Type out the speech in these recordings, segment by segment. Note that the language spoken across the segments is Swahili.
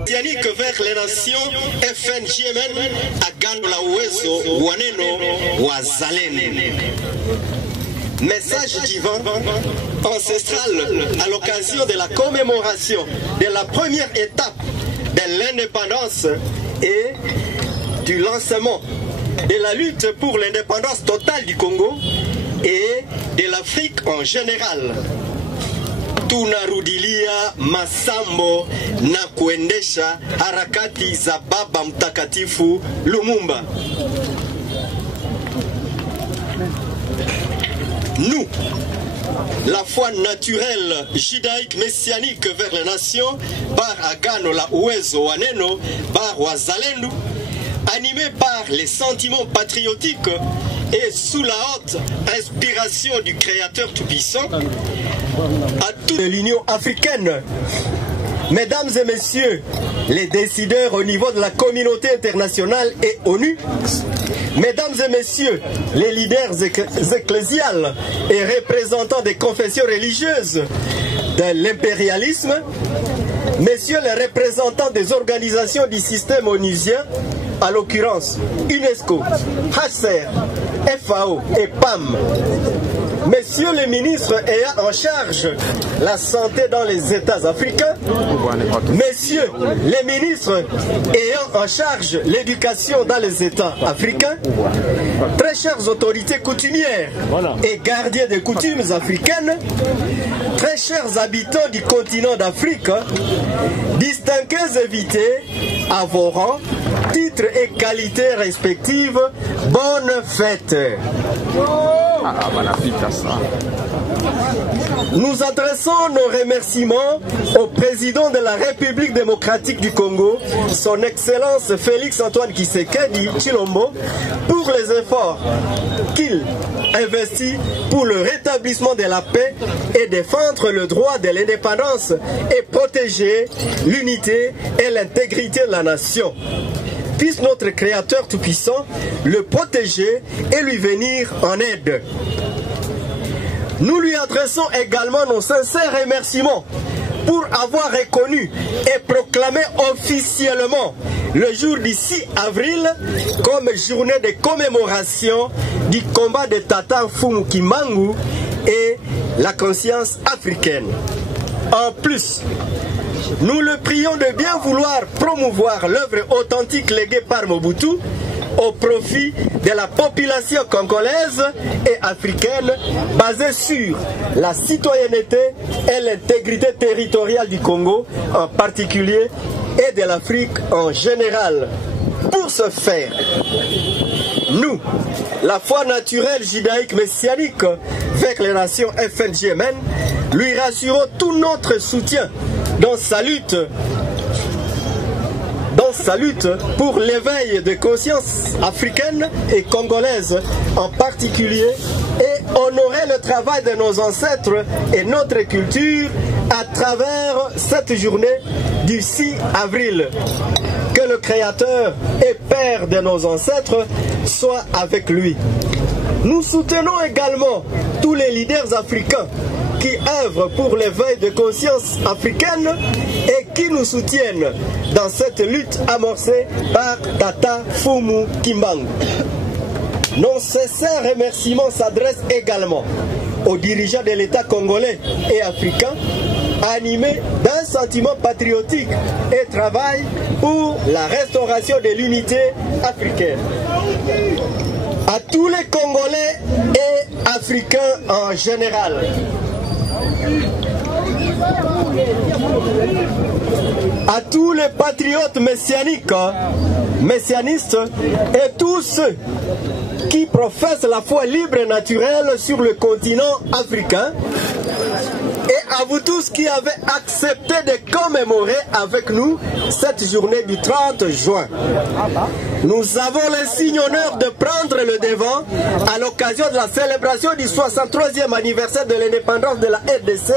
Messianique vers les nations FNJMN Agano la Uwezo Waneno Wazalendo. Message divin ancestral à l'occasion de la commémoration de la première étape de l'indépendance et du lancement de la lutte pour l'indépendance totale du Congo et de l'Afrique en général. Tunarudilia masambo na kuendesha harakati za Baba Mtakatifu Lumumba. Nous, la foi naturelle judaïque messianique vers les nations, par Agano la Uwezo Waneno, par Wazalendo, animé par les sentiments patriotiques et sous la haute inspiration du Créateur Tout-Puissant, à toute l'Union africaine, mesdames et messieurs, les décideurs au niveau de la communauté internationale et ONU, mesdames et messieurs, les leaders ecclésiales et représentants des confessions religieuses de l'impérialisme, messieurs les représentants des organisations du système onusien, à l'occurrence UNESCO, HCR, FAO et PAM, messieurs les ministres ayant en charge la santé dans les États africains, messieurs les ministres ayant en charge l'éducation dans les États africains, très chères autorités coutumières et gardiens des coutumes africaines, très chers habitants du continent d'Afrique, distingués invités à vos rangs, titres et qualités respectives, bonne fête. Nous adressons nos remerciements au président de la République démocratique du Congo, son Excellence Félix-Antoine Tshisekedi Tshilombo, pour les efforts qu'il investit pour le rétablissement de la paix et défendre le droit de l'indépendance et protéger l'unité et l'intégrité de la nation. Puisse notre Créateur Tout-Puissant le protéger et lui venir en aide. Nous lui adressons également nos sincères remerciements pour avoir reconnu et proclamé officiellement le jour du 6 avril comme journée de commémoration du combat de Tata Mfumu Kimbangu et la conscience africaine. En plus, nous le prions de bien vouloir promouvoir l'œuvre authentique léguée par Mobutu au profit de la population congolaise et africaine basée sur la citoyenneté et l'intégrité territoriale du Congo en particulier et de l'Afrique en général. Pour ce faire, nous, la foi naturelle judaïque messianique avec les nations FNJMN, lui rassurons tout notre soutien dans sa lutte pour l'éveil des consciences africaines et congolaises en particulier et honorer le travail de nos ancêtres et notre culture à travers cette journée du 6 avril. Que le Créateur et Père de nos ancêtres soit avec lui. Nous soutenons également tous les leaders africains qui œuvrent pour l'éveil de conscience africaine et qui nous soutiennent dans cette lutte amorcée par Tata Mfumu Kimbangu. Nos sincères remerciements s'adressent également aux dirigeants de l'État congolais et africain animés d'un sentiment patriotique et travaillent pour la restauration de l'unité africaine. À tous les Congolais et Africains en général, à tous les patriotes messianiques, messianistes et tous ceux qui professent la foi libre et naturelle sur le continent africain, et à vous tous qui avez accepté de commémorer avec nous cette journée du 30 juin. Nous avons l'insigne honneur de prendre le devant à l'occasion de la célébration du 63e anniversaire de l'indépendance de la RDC,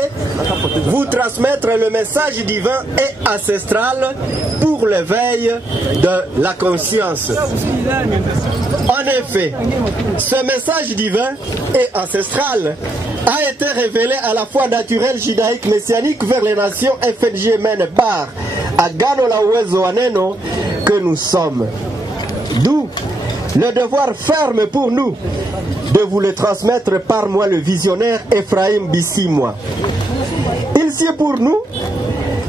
vous transmettre le message divin et ancestral pour l'éveil de la conscience. En effet, ce message divin et ancestral a été révélé à la fois naturel, judaïque, messianique vers les nations FNJ Mene Bar, Agano la Uwezo Aneno que nous sommes. D'où le devoir ferme pour nous de vous le transmettre par moi, le visionnaire Ephraim Bissimwa. Il sied pour nous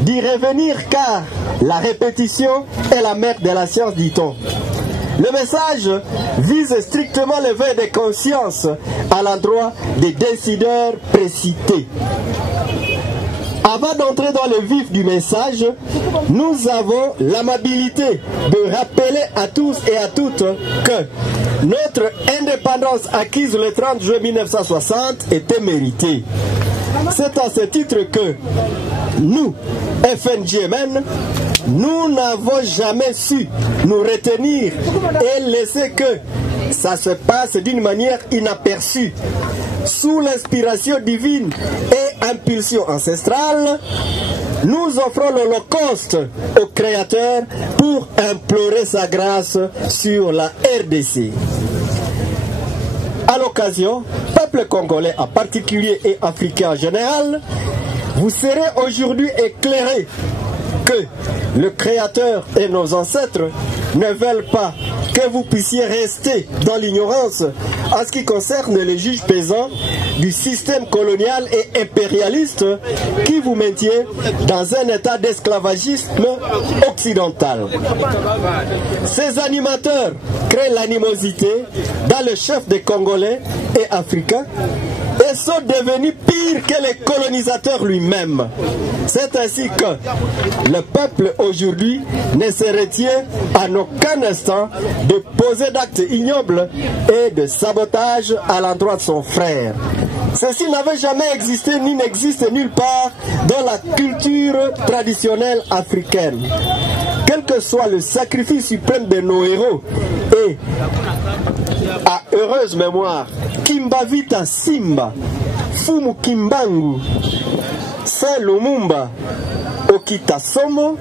d'y revenir car la répétition est la mère de la science, dit-on. Le message vise strictement l'éveil des consciences à l'endroit des décideurs précités. Avant d'entrer dans le vif du message, nous avons l'amabilité de rappeler à tous et à toutes que notre indépendance acquise le 30 juin 1960 était méritée. C'est à ce titre que nous, FNJMN, nous n'avons jamais su nous retenir et laisser que ça se passe d'une manière inaperçue. Sous l'inspiration divine et impulsion ancestrale, nous offrons l'Holocauste au Créateur pour implorer sa grâce sur la RDC. À l'occasion, peuple congolais en particulier et africain en général, vous serez aujourd'hui éclairés que le Créateur et nos ancêtres ne veulent pas que vous puissiez rester dans l'ignorance en ce qui concerne les juges pesants du système colonial et impérialiste qui vous maintient dans un état d'esclavagisme occidental. Ces animateurs créent l'animosité dans le chef des Congolais et Africains et sont devenus pires que les colonisateurs lui-même. C'est ainsi que le peuple aujourd'hui ne se retient en aucun instant de poser d'actes ignobles et de sabotage à l'endroit de son frère. Ceci n'avait jamais existé ni n'existe nulle part dans la culture traditionnelle africaine. Quel que soit le sacrifice suprême de nos héros et à heureuse mémoire, Kimbavita Simba, Fumu Kimbangu, Saint Lumumba, Okita Somo,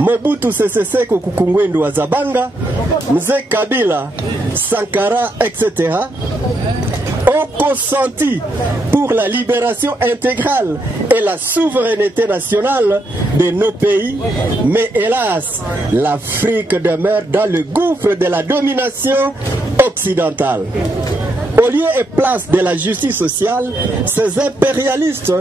Mobutu Sese Seko Kukungwendu wa Zabanga, Mzee Kabila, Sankara, etc. ont consenti pour la libération intégrale et la souveraineté nationale de nos pays, mais hélas, l'Afrique demeure dans le gouffre de la domination occidentale. Au lieu et place de la justice sociale, ces impérialistes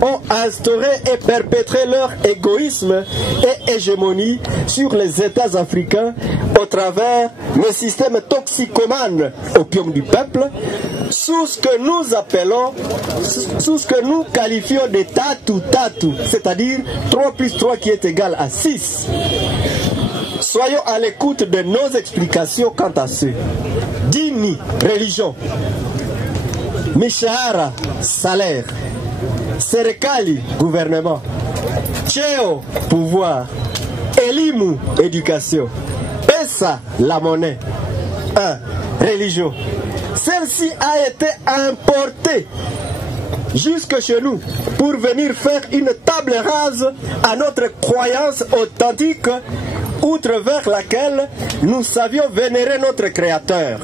ont instauré et perpétré leur égoïsme et hégémonie sur les États africains au travers le système toxicomane opium du peuple, sous ce que nous appelons, sous ce que nous qualifions de tatu-tatu, c'est-à-dire 3 plus 3 qui est égal à 6. Soyons à l'écoute de nos explications quant à ce. Dini, religion. Mishahara, salaire. Serikali, gouvernement. Cheo, pouvoir. Elimu, éducation. Pesa, la monnaie. 1. Religion. Celle-ci a été importée jusque chez nous pour venir faire une table rase à notre croyance authentique, outre vers laquelle nous savions vénérer notre Créateur.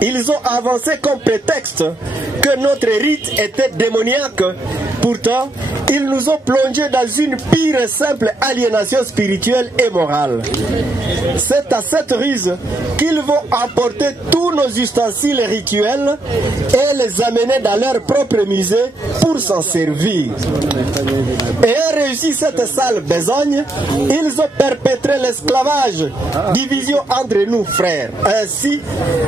Ils ont avancé comme prétexte que notre rite était démoniaque. Pourtant, ils nous ont plongés dans une pire et simple aliénation spirituelle et morale. C'est à cette ruse qu'ils vont emporter tous nos ustensiles rituels et les amener dans leur propre musée pour s'en servir. Ayant réussi cette sale besogne, ils ont perpétré l'esclavage, division entre nous frères. Ainsi,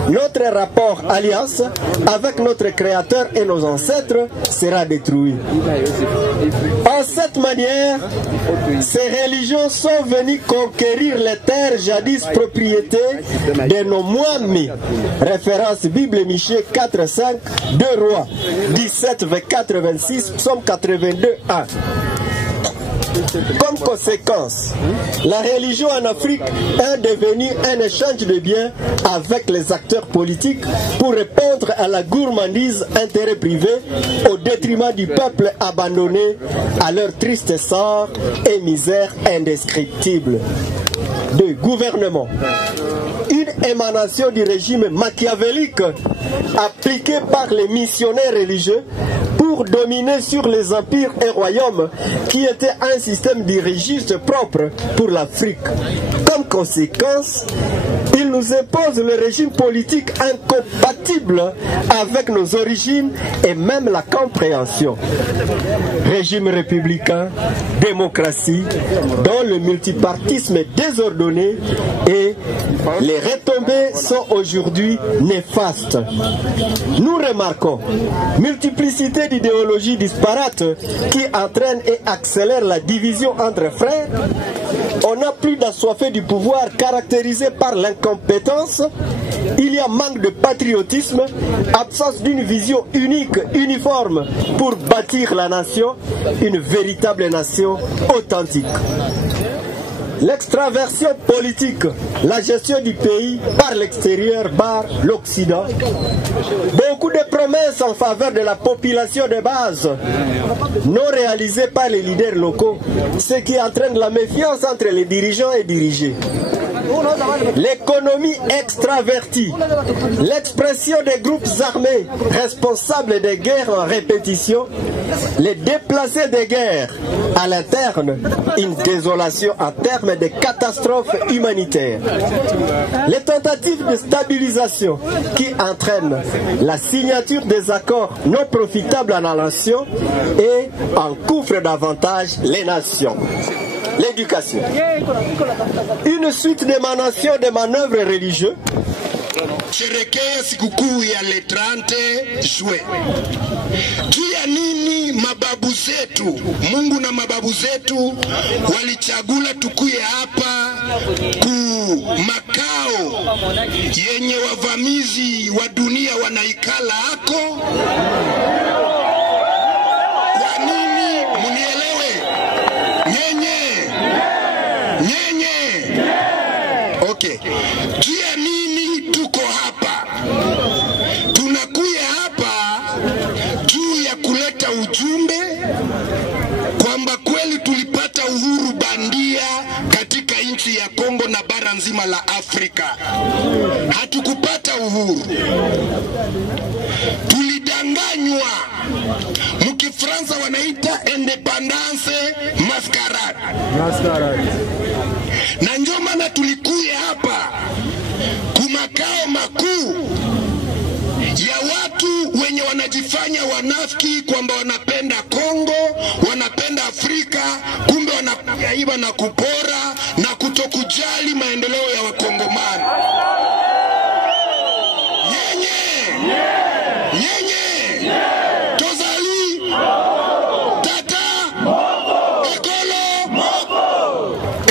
notre rapport alliance avec notre Créateur et nos ancêtres sera détruit. En cette manière, ces religions sont venues conquérir les terres jadis propriété de nos Mwami. Référence Bible Michée 4-5, 2 Rois 17, 26, Psaume 82, 1. Comme conséquence, la religion en Afrique est devenue un échange de biens avec les acteurs politiques pour répondre à la gourmandise intérêt privé au détriment du peuple abandonné à leur triste sort et misère indescriptible. 2. Gouvernement. Une émanation du régime machiavélique appliqué par les missionnaires religieux pour dominer sur les empires et royaumes qui étaient un système dirigiste propre pour l'Afrique. Comme conséquence, il nous impose le régime politique incompatible avec nos origines et même la compréhension. Régime républicain, démocratie, dont le multipartisme est désordonné et les retombées sont aujourd'hui néfastes. Nous remarquons multiplicité d'idéologies disparates qui entraînent et accélèrent la division entre frères. On n'a plus d'assoiffé du pouvoir caractérisé par l'incompétence. Il y a manque de patriotisme, absence d'une vision unique, uniforme pour bâtir la nation, une véritable nation authentique. L'extraversion politique, la gestion du pays par l'extérieur, par l'Occident. Beaucoup de promesses en faveur de la population de base, non réalisées par les leaders locaux, ce qui entraîne la méfiance entre les dirigeants et dirigés. L'économie extravertie, l'expression des groupes armés responsables des guerres en répétition, les déplacés des guerres à l'interne, une désolation en termes de catastrophes humanitaires. Les tentatives de stabilisation qui entraînent la signature des accords non profitables à la nation et encouvrent davantage les nations. L'éducation. Une suite d'émanations de manœuvres religieuses. Sherekea sikukuu ya le 30 Juin. Juu ya nini mababu zetu, Mungu na mababu zetu walichagula tukuye hapa ku makao yenye wavamizi wa dunia wanaikala hako? Kwa nini? Munielewe. Nyenye. Okay. Juu ya nini tuko hapa? Tunakuya hapa juu ya kuleta ujumbe kwamba kweli tulipata uhuru bandia katika nchi ya Kongo na bara nzima la Afrika. Hatukupata uhuru. Tulidanganywa. Mkifransa wanaita independence mascarade. Na ndio maana tulikuja hapa kumakao makuu ya watu wenye wanajifanya wanafiki kwamba wanapenda Kongo, wanapenda Afrika, kumbe wanaiba na kupora na kutokujali maendeleo ya Wakongomani. Nyenye Tozali Tata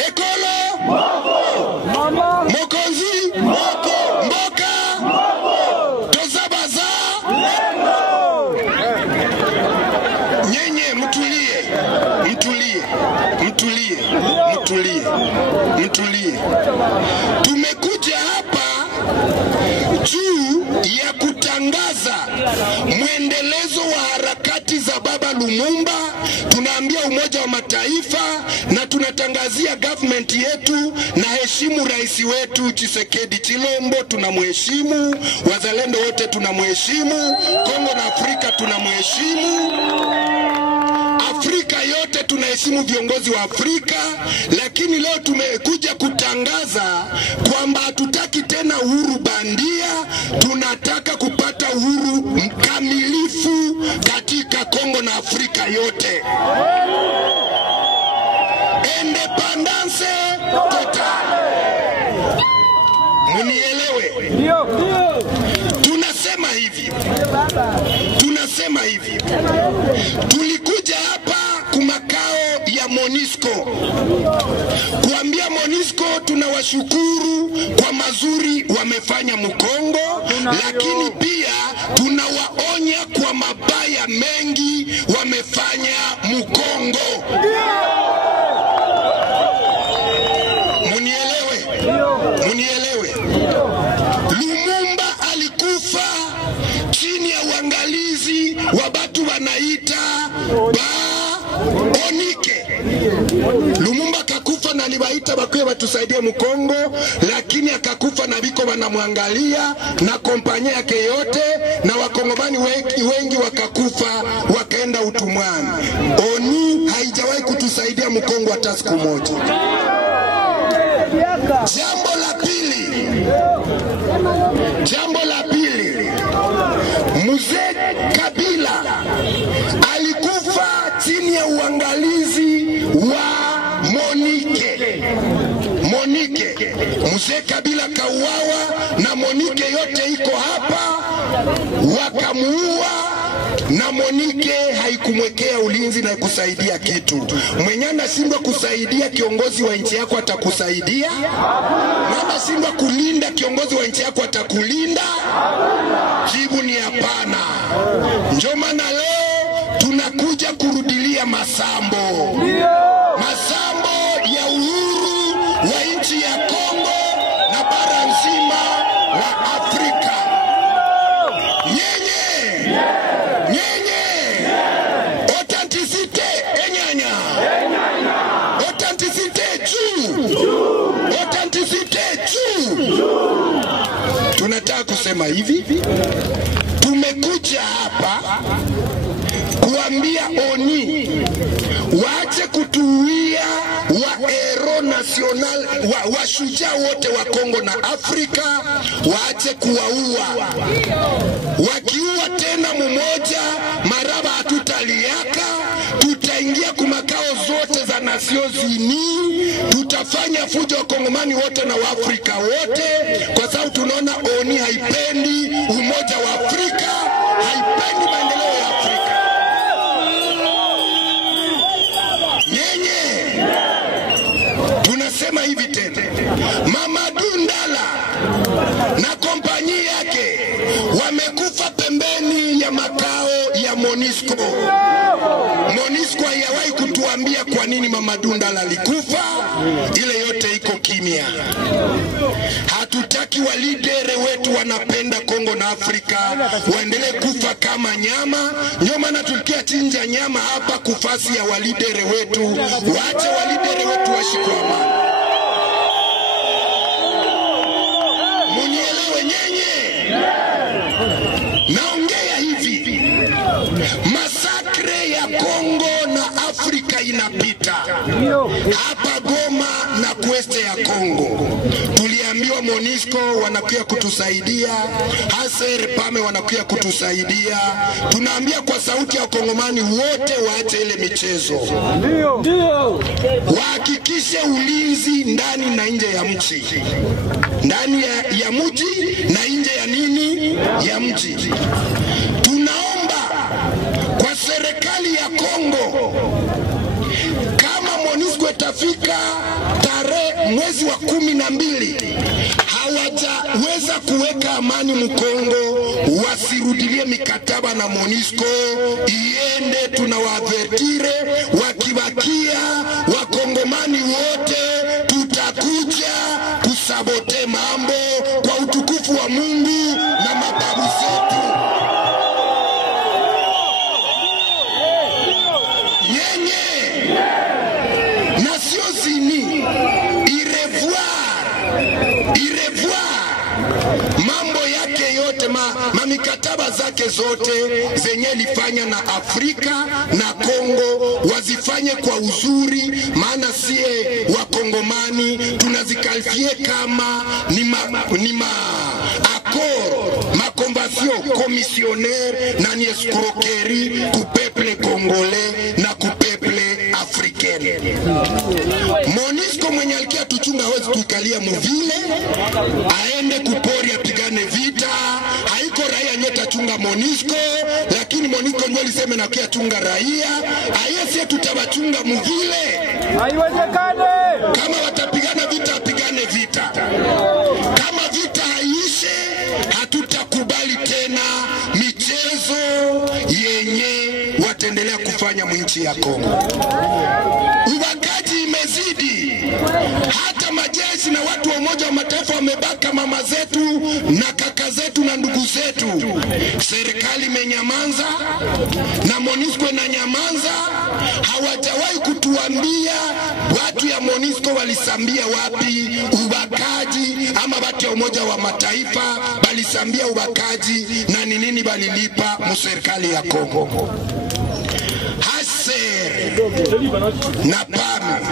Ekolo Mokonzi Mboka Tozabaza. Nyenye mtulie. Tumekuja hapa juu ya kutangaza mwendelezo wa harakati za Baba Lumumba. Tunaambia Umoja wa Mataifa na tunatangazia government yetu na heshimu rais wetu Tshisekedi Tshilombo, tunamheshimu. Wazalendo wote tunamheshimu. Kongo na Afrika tunamheshimu. Afrika yote tunaheshimu viongozi wa Afrika, lakini leo tumekuja kutangaza kwamba hatutaki tena uhuru bandia, tunataka kupata uhuru mkamilifu katika Kongo na Afrika yote. Independence total. Munielewe. Tunasema hivi. Tulikuja hapa MONUSCO, kuambia MONUSCO tunawashukuru kwa mazuri wamefanya Mkongo, lakini pia tunawaonya kwa mabaya mengi wamefanya Mkongo. Munielewe. Lumumba alikufa chini ya uangalizi wa batu wanaita Onike. Lumumba akakufa na aliwaita bakwe watusaidie Mkongo, lakini akakufa na biko wanamwangalia na kompanya yake yote, na wakongomani wengi wakakufa wakaenda utumwani. ONU haijawahi kutusaidia Mkongo hata siku moja. Jambo la pili, Mzee Kabila alikufa chini ya uangalizi wa Monike. Mzee Kabila kauawa na Monike yote iko hapa, wakamuua na Monike haikumwekea ulinzi na kusaidia kitu. Mwenye anashindwa kusaidia kiongozi wa nchi yako atakusaidia? Na anashindwa kulinda kiongozi wa nchi yako atakulinda? Jibu ni hapana. Ndio maana leo tunakuja kurudilia masambo ya uhuru wa nchi ya Kongo na bara nzima la Afrika. Tunataka kusema hivi, tumekuja hapa kuambia ONU waache kutuia wa national wa shujaa wote wa Kongo na Afrika, waache kuwaua. Wakiua tena mmoja, maraba hatutaliaka, tutaingia kumakao zote za Nations Unies, tutafanya fujo wa Kongomani wote na Waafrika wote, kwa sababu tunaona ONU haipendi umoja wa Afrika, haipendi maendeleo ya Afrika. Tunasema hivi tena, Mamadou Ndala na kompani yake wamekufa pembeni ya makao ya MONUSCO. MONUSCO haijawahi kutuambia kwa nini Mamadou Ndala alikufa. Ile yote iko kimya. Hatutaki walidere wetu wanapenda Kongo na Afrika waendelee kufa kama nyama. Ndio maana tulikia chinja nyama hapa kufasi ya walidere wetu. Waache walidere wetu washikwe amani. Munielewe nyenye. Naongea hivi, masakre ya Kongo na Afrika inapita hapa Goma na kweste ya Kongo. Tuliambiwa MONUSCO wanakuja kutusaidia, Haser Pame wanakuja kutusaidia. Tunaambia kwa sauti ya Kongomani wote waache ile michezo. Wahakikishe ulinzi ndani na nje ya mji. Ndani ya mji na nje ya nini? Ya mji. Tunaomba kwa serikali ya Kongo, kama MONUSCO itafika mwezi wa 12 hawajaweza kuweka amani Mkongo, wasirudilie mikataba na MONUSCO iende. Tunawavertire, wakibakia wakongomani wote tutakuja kusabote mambo kwa utukufu wa Mungu na mababu zetu. Mambo yake yote mamikataba zake zote zenye lifanya na Afrika na Kongo wazifanye kwa uzuri, maana sie wakongomani tunazikalifie kama ni accord, ma convention commissionnaire na ni escroquerie ku peuple congolais na ku peuple africain. MONUSCO mwenye alikia tuchunga hawezi tuikalia muvile, aende kupori apigane vita. Haiko raia nyota chunga MONUSCO, lakini Moniko ndio liseme na kia chunga raia, ayesi tutabachunga mvile. Haiwezekane. Kama watapigana vita, apigane vita. Kama vita haishe, hatutakubali tena michezo yenye wataendelea kufanya mwinchi ya Kongo. Ubakaji imezidi. Hata majeshi na watu wa Umoja wa Mataifa wamebaka mama zetu na kaka zetu na ndugu zetu. Serikali imenyamaza na MONUSCO inanyamaza. Hawajawahi kutuambia watu ya MONUSCO walisambia wapi ubakaji, ama watu ya Umoja wa Mataifa walisambia ubakaji na ni nini balilipa serikali ya Kongo. Haser na PAMI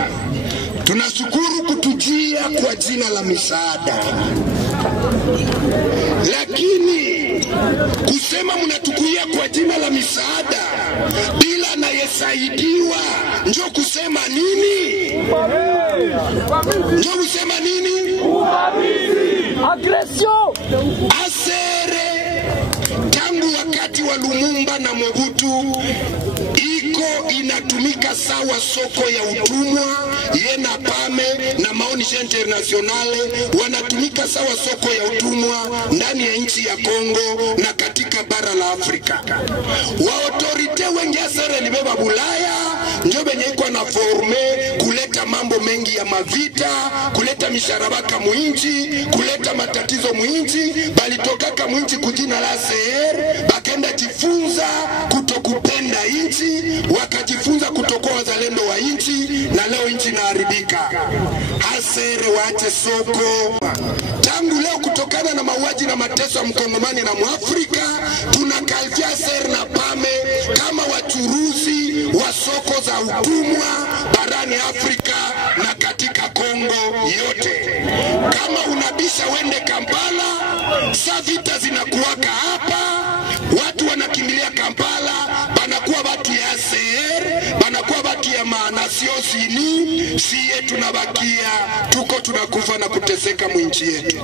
tunashukuru kutujia kwa jina la misaada, lakini kusema mnatukuia kwa jina la misaada bila anayesaidiwa njo kusema nini? Njo kusema nini? Agression. Asere tangu wakati wa Lumumba na Mobutu iko inatumika sawa soko ya utumwa. Yena PAME na maonisha internationale wanatumika sawa soko ya utumwa ndani ya nchi ya Kongo na katika bara la Afrika. Wa autorite wengi asere libeba Bulaya njo benye iko na forme kuleta mambo mengi ya mavita, kuleta misharabaka muinchi, kuleta matatizo muinchi. Balitokaka muinchi kujina la CR, bakenda jifunza kutokupenda inchi, wakajifunza kutokuwa wazalendo wa inchi, na leo inchi inaharibika. Hasere waache soko. Tangu leo kutokana na mauaji na mateso ya Mkongomani na Mwafrika, tunakalifia Hasere na PAME kama wachuruzi wa soko za utumwa barani Afrika na katika Kongo yote. Kama unabisha wende Kampala, saa vita zinakuwaka hapa, watu wanakimbilia Kampala, banakuwa watu ya CR, banakuwa watu ya manasiosini, siye tunabakia, tuko tunakufa na kuteseka mwinchi yetu.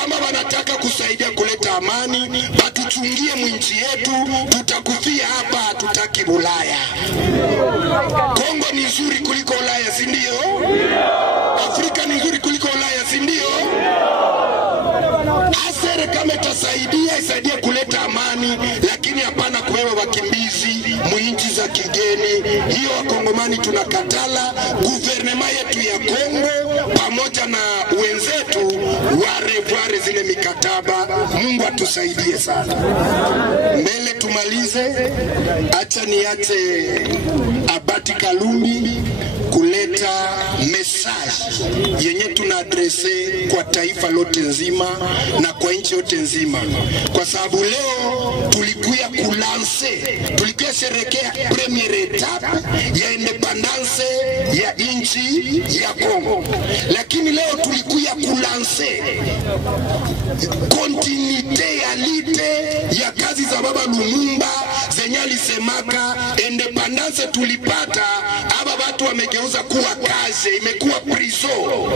Kama wanataka kusaidia kuleta amani, batuchungie mwinchi yetu, tutakufia hapa, hatutaki Bulaya. Kongo ni nzuri kuliko Ulaya, si ndio? Afrika ni nzuri kuliko Ulaya, si ndio? Asere kama itasaidia, isaidie kuleta amani, lakini hapana kubeba wakimbizi mwinchi za kigeni. Hiyo Wakongomani tunakatala. Guvernema yetu ya Kongo pamoja na wenzetu warevuare zile mikataba. Mungu atusaidie sana. Mbele tumalize, acha niache Abati Kalumbi kuleta message yenye tunaadrese kwa taifa lote nzima na kwa nchi yote nzima, kwa sababu leo tulikuya kulanse, tulikuya sherekea premier etape ya independence ya nchi ya Kongo, lakini leo tulikuya kulanse continuite ya lite ya kazi za Baba Lumumba zenye alisemaka independence tulipata, aba watu wamegeuza kuwa kazi, imekuwa prison.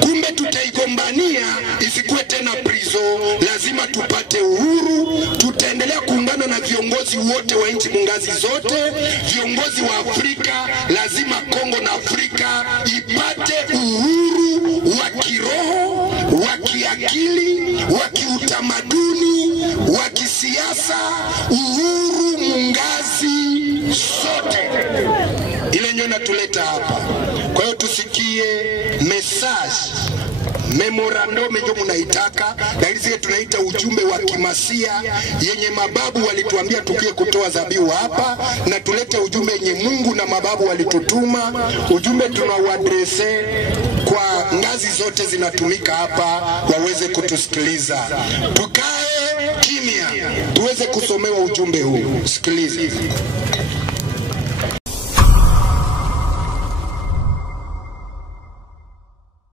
Kumbe tutaigombania isikuwe tena prison, lazima tupate uhuru. Tutaendelea kuungana na viongozi wote wa nchi mungazi zote, viongozi wa Afrika. Lazima Kongo na Afrika ipate uhuru wa kiroho, wa kiakili, wa kiutamaduni, wa kisiasa, uhuru mungazi sote. Ile nyo natuleta hapa. Kwa hiyo tusikie message, memorandum ndio mnaitaka, lakini sisi tunaita ujumbe wa kimasia yenye mababu walituambia tukie kutoa dhabihu hapa, na tulete ujumbe yenye Mungu na mababu walitutuma. Ujumbe tunauadrese kwa ngazi zote zinatumika hapa, waweze kutusikiliza. Tukae kimya tuweze kusomewa ujumbe huu. Sikiliza.